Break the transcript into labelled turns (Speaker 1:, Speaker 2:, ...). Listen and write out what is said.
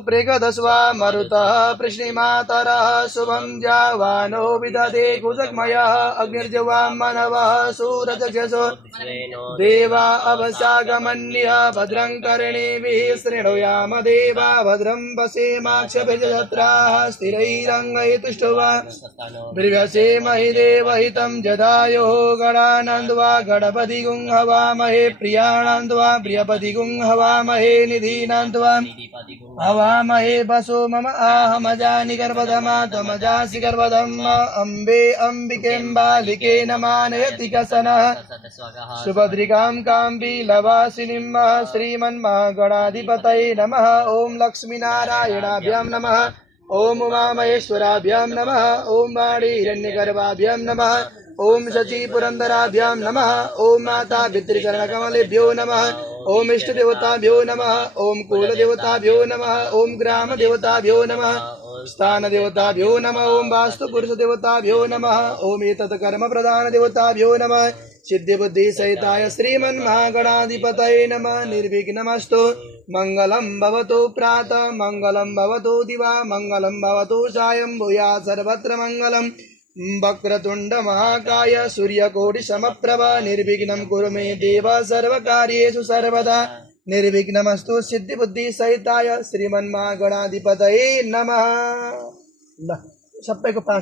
Speaker 1: प्रेगदस्वा मरुतः पृश्निमातरः शुभं जावानो विदधे कुजग्मयः अग्निर्जवां देवा अवसागमन्यः भद्रं कर्णेभिः शृणुयाम देवा भद्रं वसेमाक्षभिजत्राः स्थिरैरङ्गैतुष्टुवा
Speaker 2: स्वस्तानो
Speaker 1: बिर्व्यसे महि देवहितं जदायोः गणानन्द्वा गणपति गुं हवामहे प्रियाणान्द्वा प्रियपति गुं हवामहे निधीनान्द्वा।
Speaker 2: दीपादि
Speaker 1: हवामहे वसो मम आहमजानि गर्भधमा त्वमजासि गर्भधम् अम्बे अम्बिकेऽम्बालिके न मानयति कसनः सुभद्रिकां काम्बीलवासिनीं श्रीमन्महागणाधिपतये नमः। ॐ लक्ष्मीनारायणाभ्यां नमः। ॐ उमामहेश्वराभ्यां नमः। ॐ वाणी हिरण्यगर्भाभ्यां नमः। ॐ शचीपुरन्दराभ्यां नमः। ॐ माता पितृचरणकमलेभ्यो नमः। ॐ इष्टदेवताभ्यो नमः ॐ कुलदेवताभ्यो नमः ॐ ग्रामदेवताभ्यो नमः स्थानदेवताभ्यो नमः ॐ वास्तुपुरुषदेवताभ्यो नमः ॐ एतत् कर्मप्रधानदेवताभ्यो नमः सिद्धिबुद्धिसहिताय श्रीमन्महागणाधिपतये नमः, निर्विघ्नमस्तु। मङ्गलं भवतु प्रातः, मङ्गलं भवतु दिवा, मङ्गलं भवतु सायं भूया सर्वत्र मङ्गलम्। ವಕ್ರತುಂಡ ಮಹಾಕಾಯ ಸೂರ್ಯಕೋಟಿ ಸಮಪ್ರಭ ನಿರ್ವಿಘ್ನಂ ಕುರು ಮೇ ದೇವ ಸರ್ವ ಸರ್ವಕಾರ್ಯೇಷು ಸರ್ವದಾ. ನಿರ್ವಿಘ್ನಮಸ್ತು ಸಿದ್ಧಿ ಬುದ್ಧಿ ಸಹಿತಾಯ ಶ್ರೀಮನ್ಮಾ ಗಣಾಧಿಪತೈ ನಮಃ ಸಪ್ಪೆಗೂ